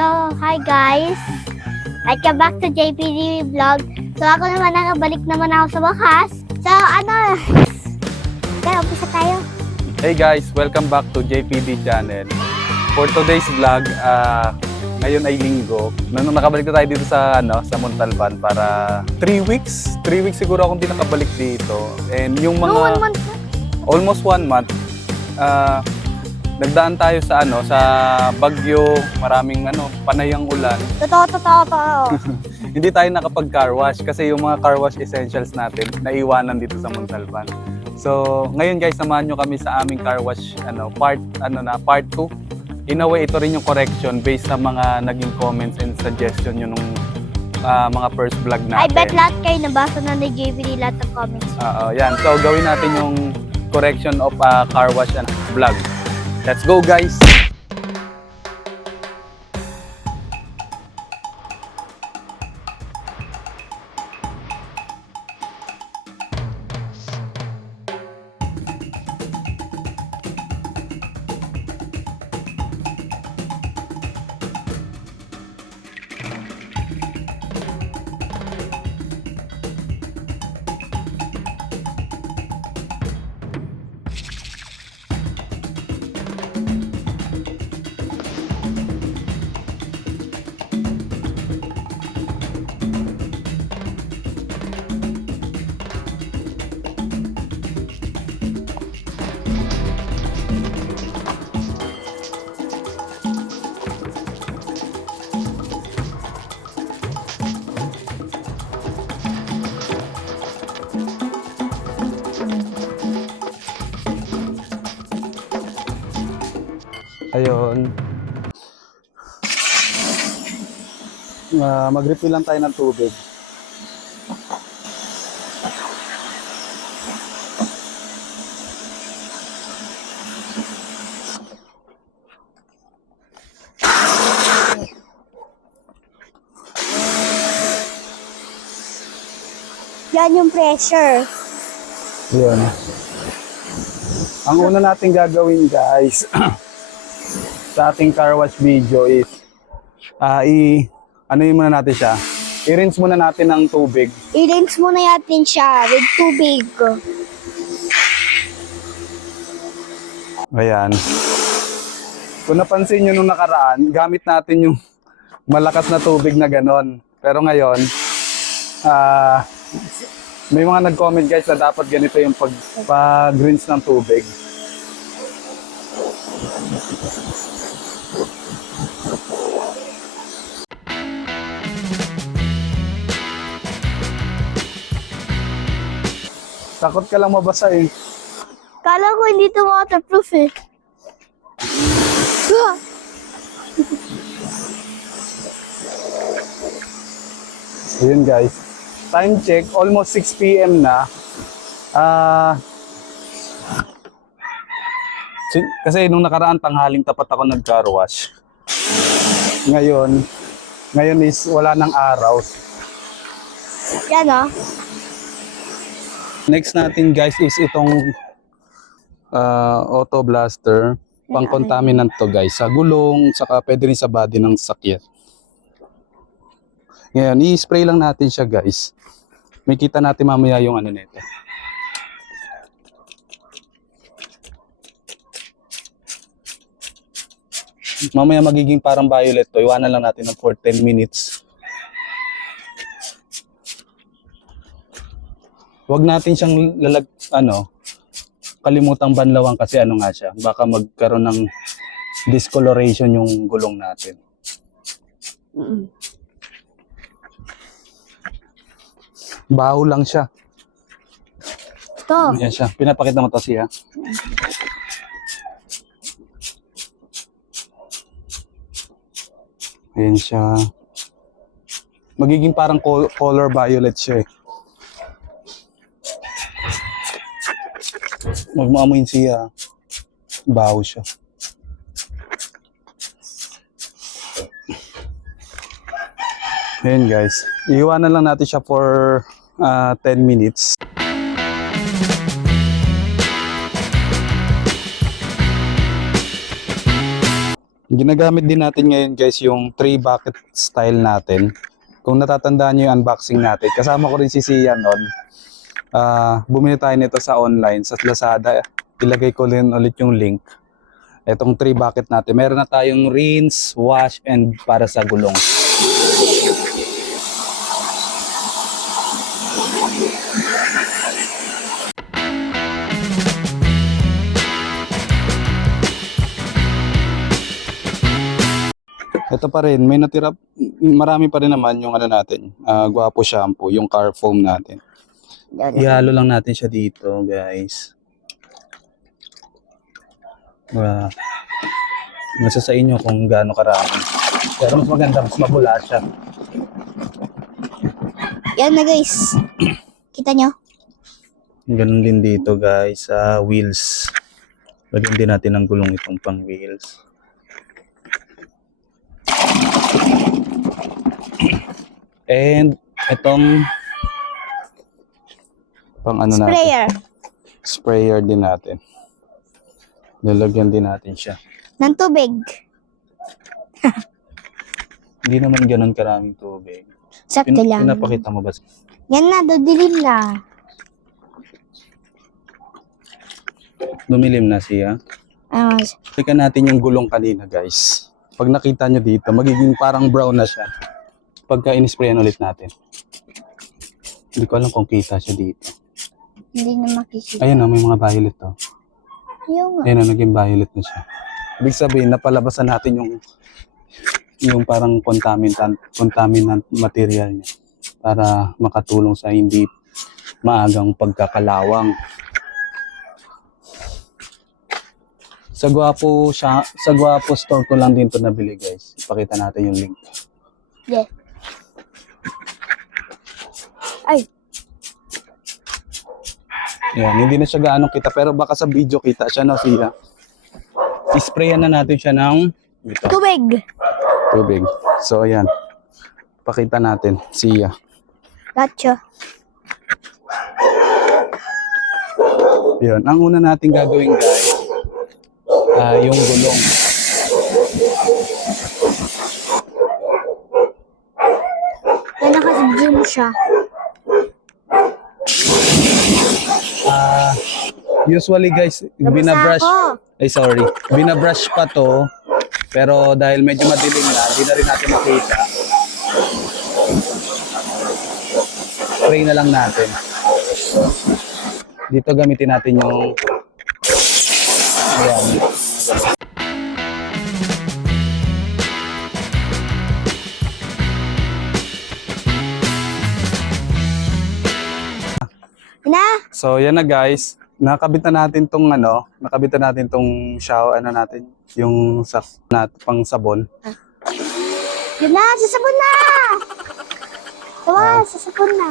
So, hi guys! Welcome back to JPD Vlog. So, ako naman nakabalik naman ako sa wakas. So, umpisa tayo. Hey guys, welcome back to JPD channel. For today's vlog, ngayon ay linggo. Nakabalik na tayo dito sa Montalban para 3 weeks. 3 weeks siguro akong hindi nakabalik dito. And yung mga No, 1 month na. almost 1 month. Nagdaan tayo sa sa Bagyo, maraming panayang ulan. Totoo. Hindi tayo nakapag-car wash kasi yung mga car wash essentials natin naiwanan dito sa Montalban. So, ngayon guys, samahan nyo kami sa aming car wash part 2. In a way, ito rin yung correction based sa mga naging comments and suggestion nyo nung mga first vlog natin. I bet lahat kayo nabasa na ni JPD lahat ng comments. Yan. So, gawin natin yung correction of car wash and vlog. Let's go guys! Ayun. Mag-refill lang tayo ng tubig. Yan yung pressure. Ayun. Ang una natin gagawin guys sa ating car wash video is ano muna natin siya. I-rinse muna natin ng tubig. I-rinse muna natin siya with tubig. Ayan. Kung napansin nyo nung nakaraan, gamit natin yung malakas na tubig na ganon. Pero ngayon, may mga nag-comment guys na dapat ganito yung pag-rinse ng tubig. Takot ka lang mabasa eh. Kala ko hindi ito waterproof eh. Ayun guys. Time check, almost 6 PM na. Kasi nung nakaraan tanghaling tapat ako nag-car wash. Ngayon is wala nang araw. Yan o. Next natin guys is itong auto blaster. Pang-contaminant to guys. Sa gulong, saka pwede rin sa body ng sasakyan. Ngayon, i-spray lang natin siya guys. May kita natin mamaya yung nito. Mamaya magiging parang violet to. Iwanan lang natin ng for 10 minutes. Huwag natin siyang kalimutang banlawan kasi nga siya. Baka magkaroon ng discoloration yung gulong natin. Baho lang siya. Ito. Yan siya. Pinapakita mo to siya. Ayan siya. Magiging parang color violet siya eh. Magmaamoyin siya. Baho siya. Ayan guys. Iiwanan lang natin siya for 10 minutes. Ginagamit din natin ngayon guys yung 3 bucket style natin. Kung natatandaan nyo yung unboxing natin, kasama ko rin si Sia noon. Bumili tayo nito sa online, sa Lazada. Ilagay ko rin ulit yung link. Itong 3 bucket natin. Meron na tayong rinse, wash, and para sa gulong. Ito pa rin, may natira, marami pa rin naman yung ano natin, Guapo shampoo, yung car foam natin. Ihalo lang natin siya dito, guys. Nasa sa inyo kung gaano karami. Pero mas maganda, mas mabula siya. Yan na guys. Kita nyo? Ganun din dito guys, sa wheels. Lagyan din natin ng gulong itong pang wheels. And itong pang ano Sprayer. natin. Sprayer din natin. Lalagyan din natin siya. Ng tubig. Hindi naman ganun karaming tubig. Sakto lang. Pinapakita mo ba? Yan na, didilim na. Lumilim na siya. Tingnan natin yung gulong kanina guys. Pag nakita nyo dito, magiging parang brown na siya. Pagka in-sprayan ulit natin. Hindi ko alam kung kita siya dito. Hindi na makikita. Ayun na, may mga violet to. Yung Ayun na, naging violet na siya. Ibig sabihin, napalabasan natin yung parang contaminant material niya para makatulong sa hindi maagang pagkakalawang. Sa Guapo store ko lang din to nabili guys. Ipakita natin yung link. Yeah. Ay, Yan, hindi na siya gaano kita pero baka sa video kita siya no siya. Isprayan na natin siya ng tubig. tubig. So ayan. Pakita natin siya. Gotcha. Yun, ang una natin gagawin guys, yung gulong. Yan naka-zoom siya. Usually guys, binabrush. Ay sorry, binabrush pa to. Pero dahil medyo madilim na, hindi na rin natin makita. Spray na lang natin. Dito gamitin natin yung ayan. Na? So yan na guys, nakabit na natin tong shower natin, yung pang sabon. Yun na, sasabon na! Tawa, sasabon na.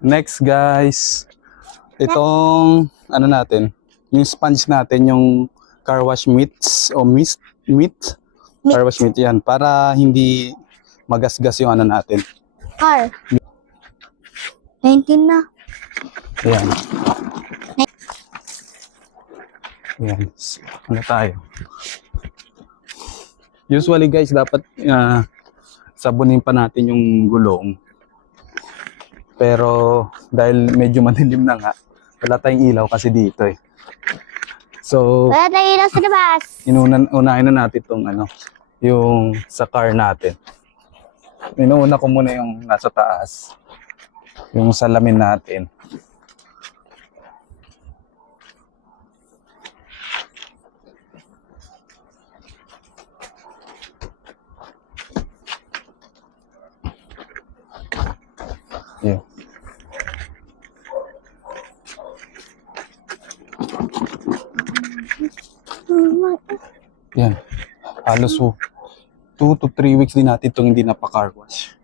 Next guys, itong yung sponge natin, yung car wash mitts o meat. Car wash meat yan para hindi magasgas yung natin. Car. 19 na. Ayan. Ayan. Ano tayo? Usually guys, dapat sabunin pa natin yung gulong. Pero dahil medyo madilim na nga, wala tayong ilaw kasi dito eh. So, Wala tayong ilaw sa labas. unahin na natin itong yung sa car natin. Inuuna ko muna yung nasa taas. Yung salamin natin. Yeah. Yan. Halos 2 to 3 weeks din natin itong hindi napaka-car wash.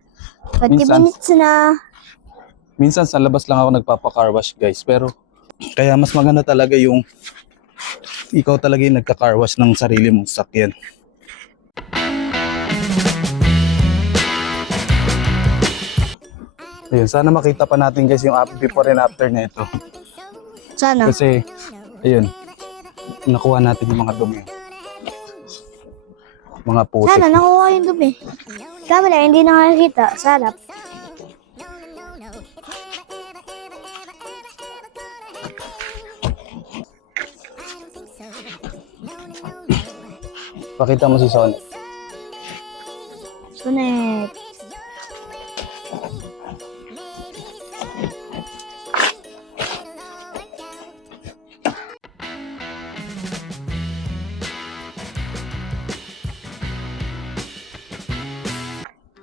20 Minsan- minutes na. Minsan sa labas lang ako nagpapa-car wash guys, pero kaya mas maganda talaga yung ikaw talaga yung nagka-car wash ng sarili mong sakyan. Ayun, sana makita pa natin guys yung before and after na ito. Sana. Kasi, ayun, nakuha natin yung mga dumi. Mga putik. Sana nakuha yung dumi. Kami na, hindi nakakita. Sana. Pakita mo si Sonic. Sunet.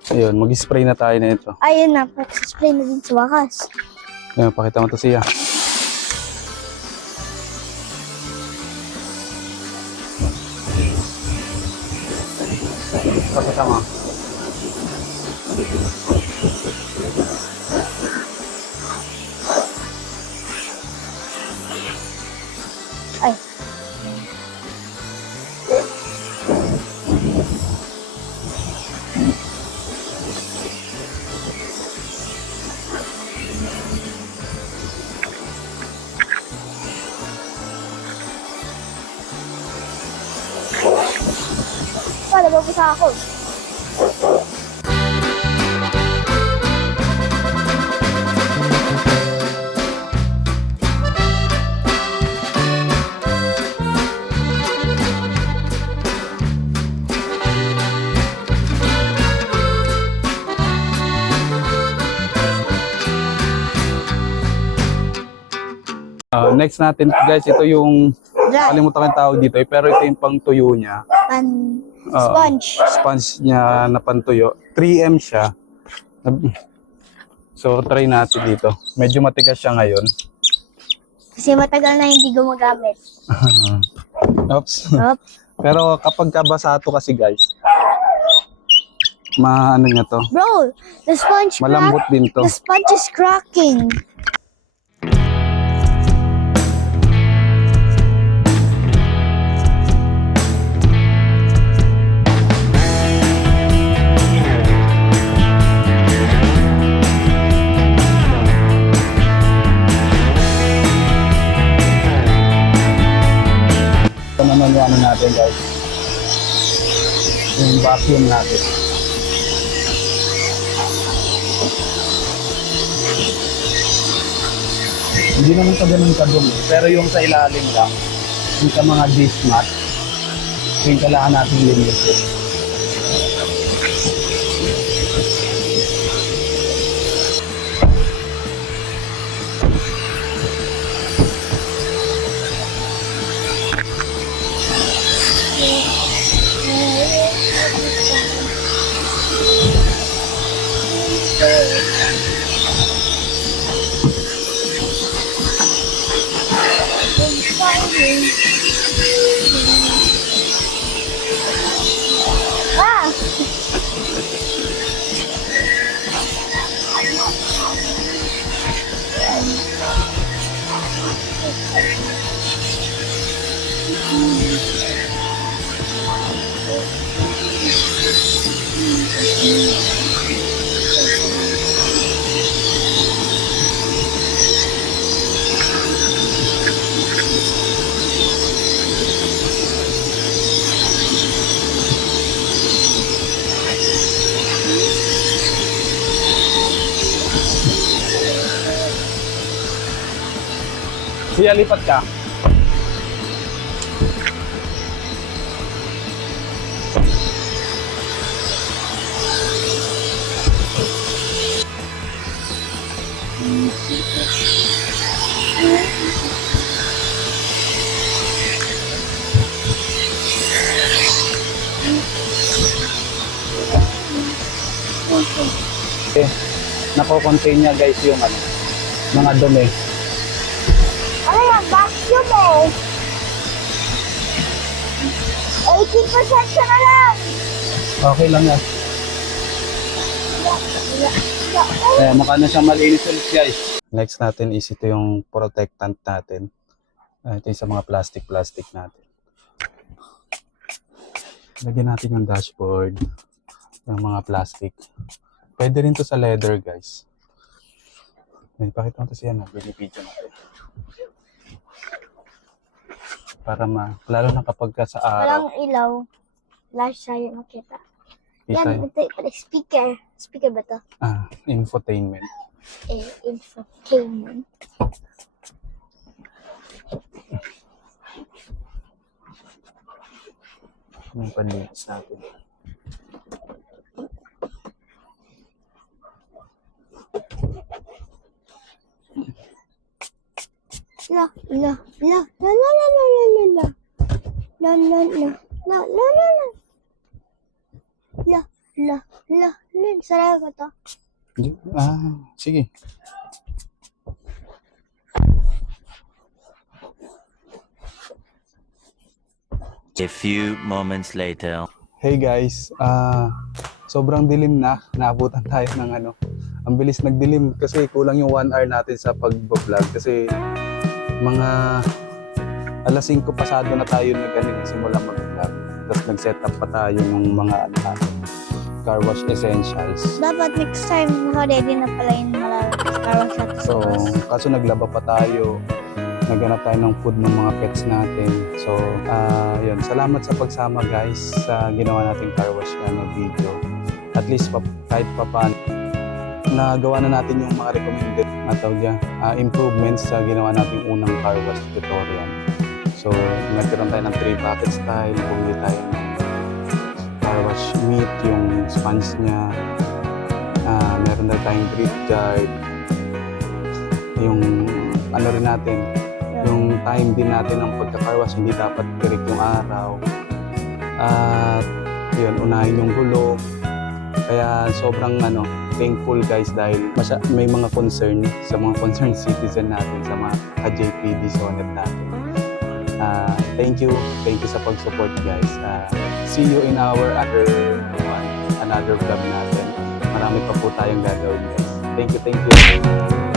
Ayun, mag-spray na tayo na ito. Ayun na, spray na din sa wakas. Ayun, pakita mo to siya. Pakita mo. Ay. Wala, babasa ako. Next natin guys, ito yung Dry. kalimutan ko yung tawag dito, pero ito yung pangtuyo niya. Sponge. Sponge niya na pantuyo. 3M siya. So, try natin dito. Medyo matigas siya ngayon. Kasi matagal na hindi gumagamit. Oops. Yup. Pero kapag kabasa ito kasi guys, ano niya to? Bro, the sponge Malambot din to. The sponge is cracking. Ito naman yung ano natin guys. Yung vacuum natin. Hindi naman sa ganun kadumi, pero yung sa ilalim lang, yung sa mga dish mat, yung kailangan natin linisin. Ah! Siya, lipat ka. Okay. Nako-contain niya guys yung ano, mga dumi. Ano yan? Vacuum eh. 18% siya na lang. Okay lang yan. Ayan, mukha na siya malinis ulit guys. Next natin is ito yung protectant natin. Ito yung sa mga plastic natin. Lagyan natin yung dashboard, yung mga plastic. Pwede rin to sa leather guys. Ayan, pakita mo to siya na, binibidyo natin. Para lalo na kapag ka sa araw. Walang ilaw. Flash sa'yo makita. Isa, Yan, ito yung speaker. Speaker ba to? infotainment. Infotainment. Yung panlinis natin. La, la, la, la, la, la, la, la, la, la. La, la, la, la, la, la, la. La, la, la, la. Sarap ba to? Sige. A few moments later. Hey guys, sobrang dilim na. Naabutan tayo ng ang bilis nagdilim kasi kulang yung 1 hour natin sa pag-vlog kasi mga alas 5 pasado na tayo nagsimula mag-vlog. Tapos nag-set up pa tayo ng mga car wash essentials. Dapat next time naka-ready na pala yung mga car wash natin. So, kaso naglaba pa tayo. Naghanap tayo ng food ng mga pets natin. So, yun. Salamat sa pagsama guys sa ginawa nating car wash video. At least kahit pa paano, nagawa na natin yung mga recommended improvements sa ginawa nating unang car wash tutorial. So, nagkaroon tayo ng 3 bucket style. Bumili tayo ng car wash meat, yung sponge niya. Meron na tayong drip guard. Yung rin natin, yung time din natin ng pagka-car wash, hindi dapat direct yung araw. At yun, unahin yung gulong. Kaya sobrang thankful guys dahil may mga concern sa mga concerned citizen natin, sa mga ka-JPD Sonet natin. Thank you sa pag-support guys. See you in our another vlog natin. Marami pa po tayong gagawin guys. Thank you.